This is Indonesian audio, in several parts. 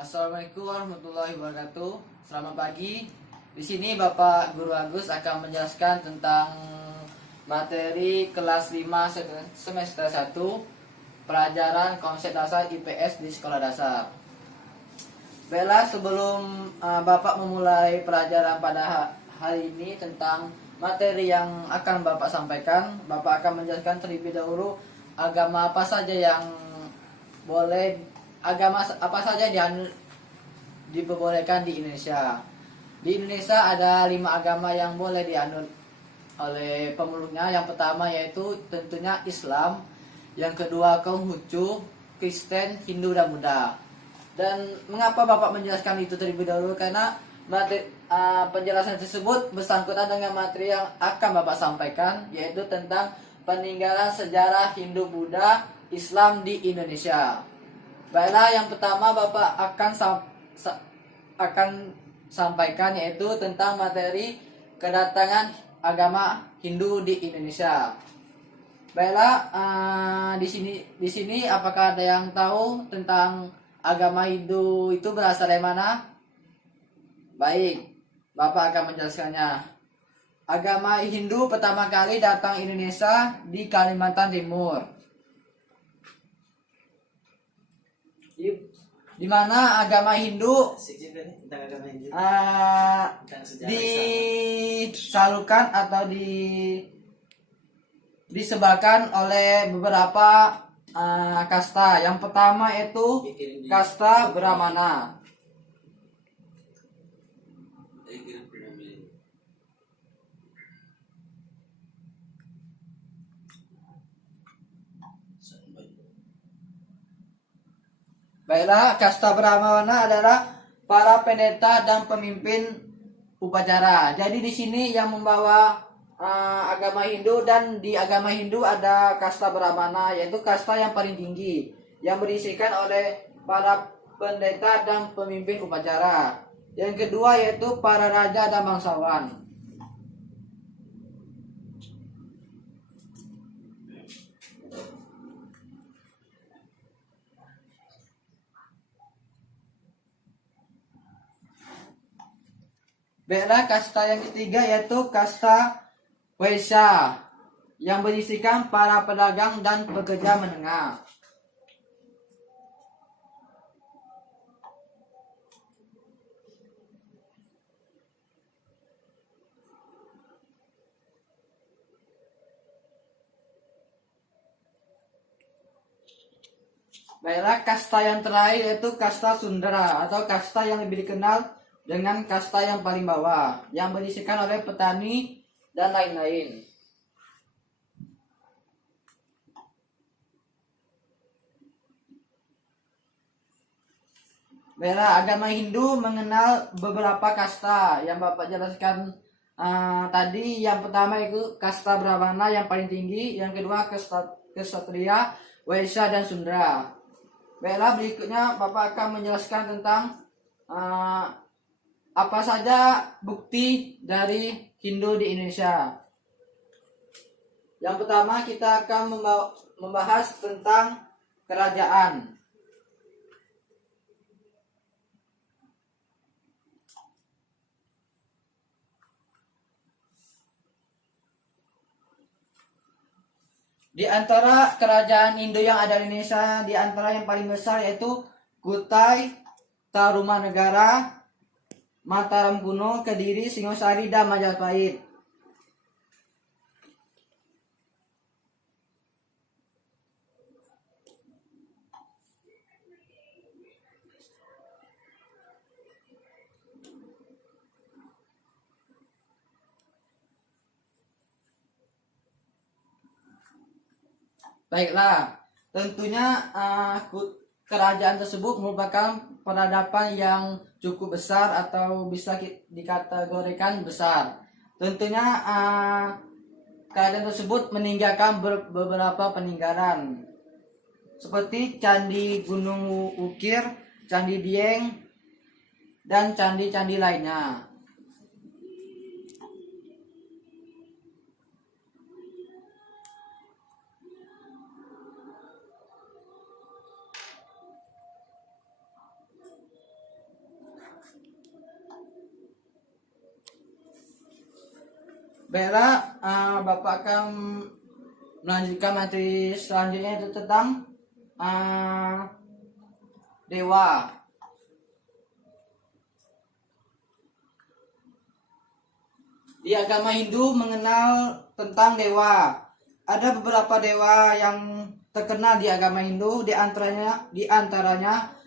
Assalamualaikum warahmatullahi wabarakatuh. Selamat pagi. Di sini Bapak Guru Agus akan menjelaskan tentang materi kelas 5 semester 1 pelajaran konsep dasar IPS di sekolah dasar. Baiklah, sebelum Bapak memulai pelajaran pada hari ini tentang materi yang akan Bapak sampaikan, Bapak akan menjelaskan terlebih dahulu agama apa saja yang diperbolehkan di Indonesia. Di Indonesia ada 5 agama yang boleh dianut oleh pemeluknya. Yang pertama yaitu tentunya Islam, yang kedua Konghucu, Kristen, Hindu dan Buddha. Dan mengapa Bapak menjelaskan itu terlebih dahulu? Karena penjelasan tersebut bersangkutan dengan materi yang akan Bapak sampaikan, yaitu tentang peninggalan sejarah Hindu, Buddha, Islam di Indonesia. Baiklah, yang pertama Bapak akan sampaikan yaitu tentang materi kedatangan agama Hindu di Indonesia. Baiklah, di sini apakah ada yang tahu tentang agama Hindu itu berasal dari mana? Baik, Bapak akan menjelaskannya. Agama Hindu pertama kali datang Indonesia di Kalimantan Timur. Di mana agama Hindu disalurkan atau disebarkan oleh beberapa kasta. Yang pertama itu kasta Brahmana. Baiklah, kasta Brahmana adalah para pendeta dan pemimpin upacara. Jadi di sini yang membawa agama Hindu, dan di agama Hindu ada kasta Brahmana, yaitu kasta yang paling tinggi yang berisikan oleh para pendeta dan pemimpin upacara. Yang kedua yaitu para raja dan bangsawan. Baiklah, kasta yang ketiga yaitu kasta Waisya, yang berisikan para pedagang dan pekerja menengah. Baiklah, kasta yang terakhir yaitu kasta Sundra atau kasta yang lebih dikenal dengan kasta yang paling bawah, yang berisikan oleh petani dan lain-lain. Baiklah, agama Hindu mengenal beberapa kasta yang Bapak jelaskan tadi. Yang pertama itu kasta Brahmana yang paling tinggi, yang kedua Ksatria, Waisya dan Sundra. Baiklah, berikutnya Bapak akan menjelaskan tentang apa saja bukti dari Hindu di Indonesia. Yang pertama kita akan membahas tentang kerajaan. Di antara kerajaan Hindu yang ada di Indonesia, di antara yang paling besar yaitu Kutai, Tarumanegara, Mataram Kuno, Kediri, Singosari, dan Majapahit. Baiklah, tentunya kerajaan tersebut merupakan peradaban yang cukup besar atau bisa dikategorikan besar. Tentunya kerajaan tersebut meninggalkan beberapa peninggalan seperti Candi Gunung Ukir, Candi Dieng, dan candi-candi lainnya. Baiklah, Bapak akan melanjutkan materi selanjutnya itu tentang dewa. Di agama Hindu mengenal tentang dewa. Ada beberapa dewa yang terkenal di agama Hindu, di antaranya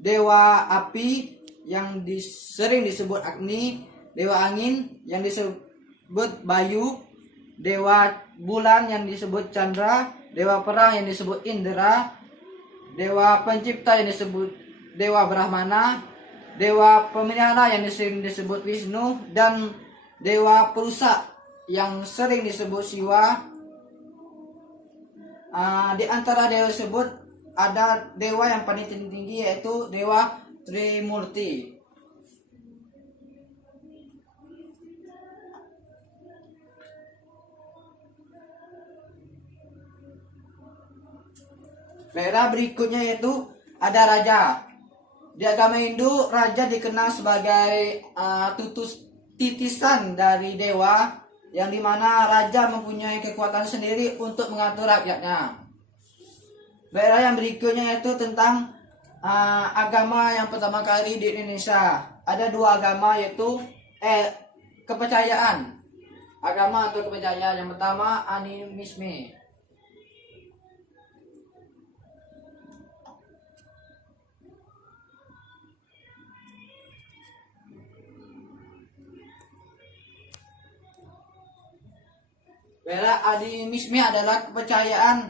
dewa api yang sering disebut Agni, dewa angin yang disebut Bayu, dewa bulan yang disebut Chandra, dewa perang yang disebut Indra, dewa pencipta yang disebut Dewa Brahmana, dewa pemelihara yang sering disebut Wisnu, dan dewa perusak yang sering disebut Siwa. Di antara dewa tersebut ada dewa yang paling tinggi yaitu dewa Trimurti. Daerah berikutnya yaitu ada raja. Di agama Hindu, raja dikenal sebagai titisan dari dewa, yang dimana raja mempunyai kekuatan sendiri untuk mengatur rakyatnya. Daerah yang berikutnya yaitu tentang agama yang pertama kali di Indonesia. Ada dua agama yaitu kepercayaan. Agama atau kepercayaan yang pertama animisme. Animisme adalah kepercayaan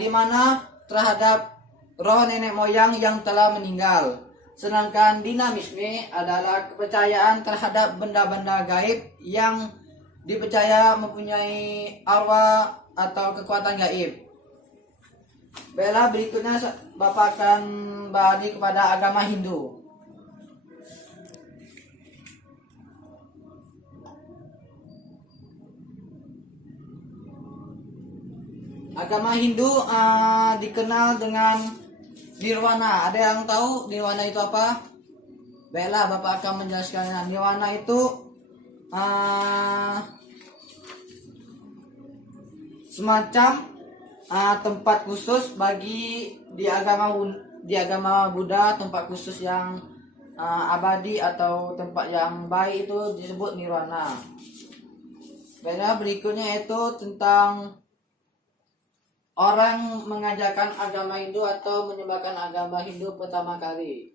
di mana terhadap roh nenek moyang yang telah meninggal. Sedangkan dinamisme adalah kepercayaan terhadap benda-benda gaib yang dipercaya mempunyai arwah atau kekuatan gaib. Baiklah, berikutnya Bapak akan balik kepada agama Hindu. Agama Hindu dikenal dengan nirwana. Ada yang tahu nirwana itu apa? Baiklah, Bapak akan menjelaskannya. Nirwana itu semacam tempat khusus bagi di agama Buddha, tempat khusus yang abadi atau tempat yang baik itu disebut nirwana. Baiklah, berikutnya yaitu tentang orang mengajarkan agama Hindu atau menyebarkan agama Hindu pertama kali.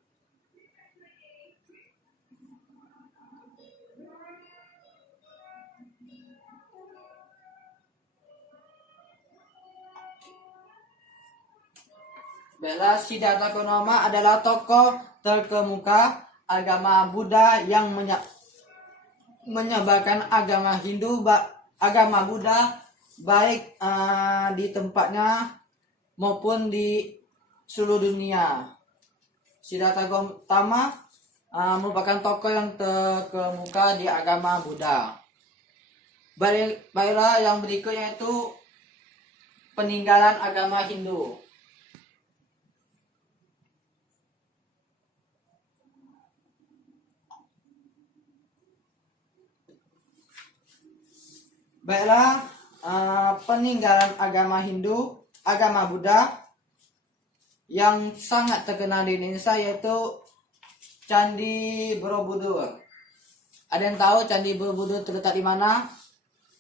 Baiklah, Siddhartha Gautama adalah tokoh terkemuka agama Buddha yang menyebarkan agama Buddha baik di tempatnya maupun di seluruh dunia. Siddhartha Gautama merupakan tokoh yang terkemuka di agama Buddha. Baiklah, yang berikutnya itu peninggalan agama Hindu. Baiklah, peninggalan agama Hindu, agama Buddha yang sangat terkenal di Indonesia yaitu Candi Borobudur. Ada yang tahu Candi Borobudur terletak di mana?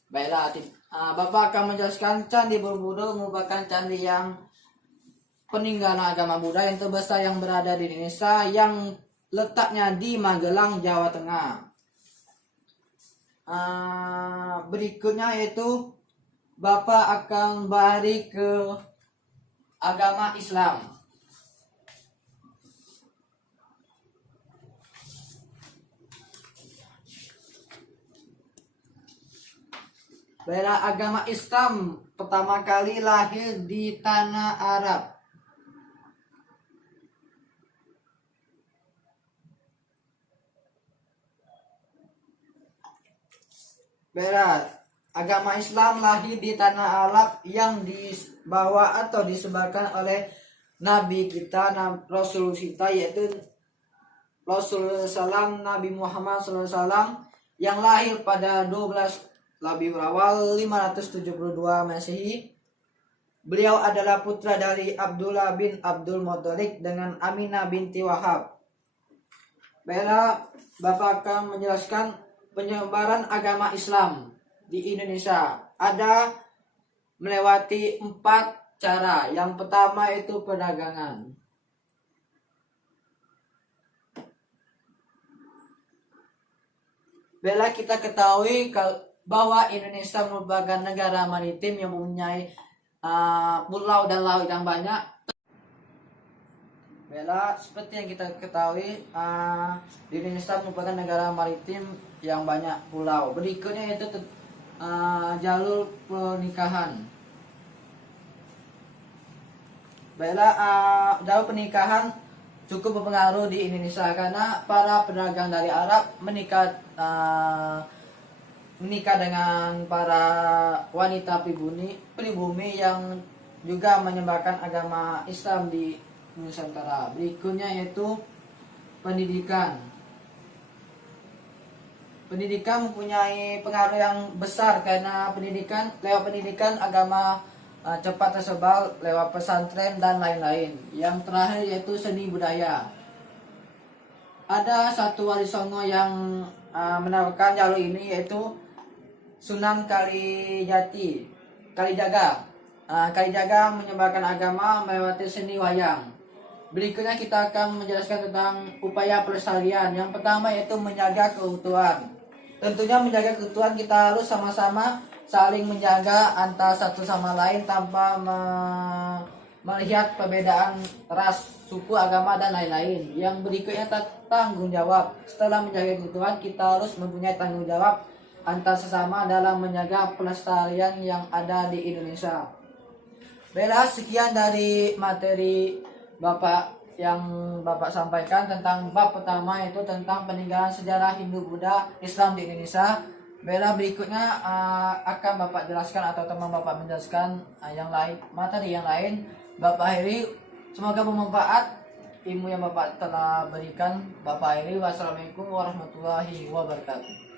Baiklah, Bapak akan menjelaskan. Candi Borobudur merupakan candi yang peninggalan agama Buddha yang terbesar yang berada di Indonesia, yang letaknya di Magelang, Jawa Tengah. Berikutnya yaitu Bapak akan balik ke agama Islam. Baiklah, agama Islam pertama kali lahir di tanah Arab. Baiklah, agama Islam lahir di tanah Arab yang dibawa atau disebarkan oleh Nabi kita, Rasul kita, yaitu Rasulullah SAW, Nabi Muhammad SAW, yang lahir pada 12 Rabiul Awal 572 Masehi. Beliau adalah putra dari Abdullah bin Abdul Muthalib dengan Aminah binti Wahab. Baiklah, Bapak akan menjelaskan penyebaran agama Islam di Indonesia. Ada melewati 4 cara. Yang pertama itu perdagangan. Bila kita ketahui bahwa Indonesia merupakan negara maritim yang mempunyai pulau dan laut yang banyak. Bila seperti yang kita ketahui, di Indonesia merupakan negara maritim yang banyak pulau. Berikutnya itu jalur pernikahan. Baiklah, jalur pernikahan cukup berpengaruh di Indonesia karena para pedagang dari Arab menikah dengan para wanita pribumi yang juga menyebarkan agama Islam di Nusantara. Berikutnya yaitu pendidikan. Pendidikan mempunyai pengaruh yang besar karena lewat pendidikan agama cepat tersebar lewat pesantren dan lain-lain. Yang terakhir yaitu seni budaya. Ada satu wali songo yang menawarkan jalur ini yaitu Sunan Kalijaga. Kalijaga menyebarkan agama melewati seni wayang. Berikutnya kita akan menjelaskan tentang upaya pelestarian. Yang pertama yaitu menjaga keutuhan. Tentunya menjaga keutuhan kita harus sama-sama saling menjaga antara satu sama lain tanpa melihat perbedaan ras, suku, agama, dan lain-lain. Yang berikutnya tanggung jawab. Setelah menjaga keutuhan, kita harus mempunyai tanggung jawab antar sesama dalam menjaga pelestarian yang ada di Indonesia. Baiklah, sekian dari materi yang Bapak sampaikan tentang bab pertama, yaitu tentang peninggalan sejarah Hindu, Buddha, Islam di Indonesia. Baiklah, berikutnya akan Bapak jelaskan atau teman Bapak menjelaskan materi yang lain. Bapak Heri, semoga bermanfaat ilmu yang Bapak telah berikan. Bapak Heri, wassalamualaikum warahmatullahi wabarakatuh.